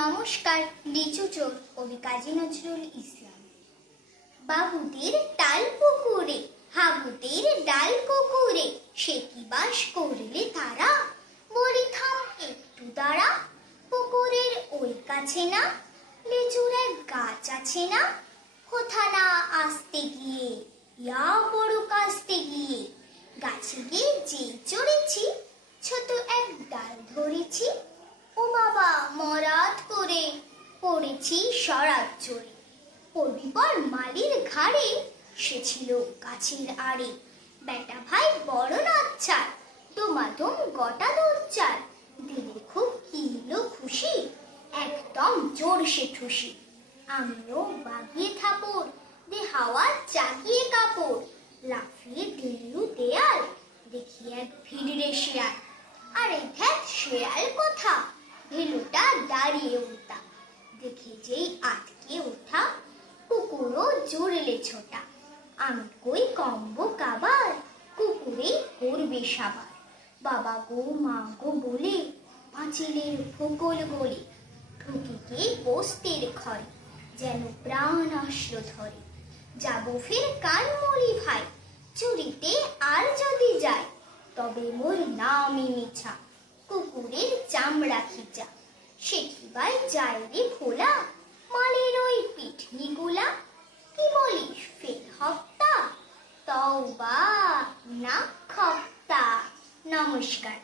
নমস্কার। লিচু চোর কবি কাজী নজরুল ইসলাম। বাবুদের টাল পুকুরে, হাবুদের ডাল কুকুরে, সে কি বাস করলে তারা? বলি থাম একটু দাঁড়া। পুকুরের ওই কাছে না লিচুর এক গাছ আছে না? কোথা না আসতে গিয়ে, ইয়া বড় কাস্তে গিয়ে, গাছে গিয়ে যেই চড়েছি, ছোট এক ডাল ধরেছি। ও বাবা মরাত করে পড়েছি সরাত চড়ে। পড়বি পর মালির ঘাড়ে, সে ছিল গাছের আড়ে। বেটা ভাই বড় নাচ্ছার, দমাদম গটা দোচ্চার। দিলে খুব কিলো খুশি, একদম জোর সে ঠুসি। আমিও বাগিয়ে থাপড়, দে হাওয়া জাগিয়ে কাপড়। লাফিয়ে দিলু দেয়াল, দেখি এক ভিড়ে শিয়াল। আরে ধ্যাত শেয়াল কোথা, ভেলুটা দাঁড়িয়ে উঠা। দেখে যেই আটকে ওঠা, কুকুরও জুড়লে ছোটা। আমি কই কম্বো কাবার, কুকুরে করবে সাবার। বাবা গো মা গো বলে পাঁচিলের ফোকল গলে, ঠুকিকে পোস্তের ঘরে, যেন প্রাণ আসলো ধরে। যাবো ফের কান মরি ভাই, চুরিতে আর যদি যায়, তবে মোর নামই মিছা, কুকুরের চামড়া খিচা। সে কি ভাই যায় রে ভোলা, মালের ওই পিঠনি গুলা। কি বলিস ফের হপ্তা, তওবা না খপ্তা। নমস্কার।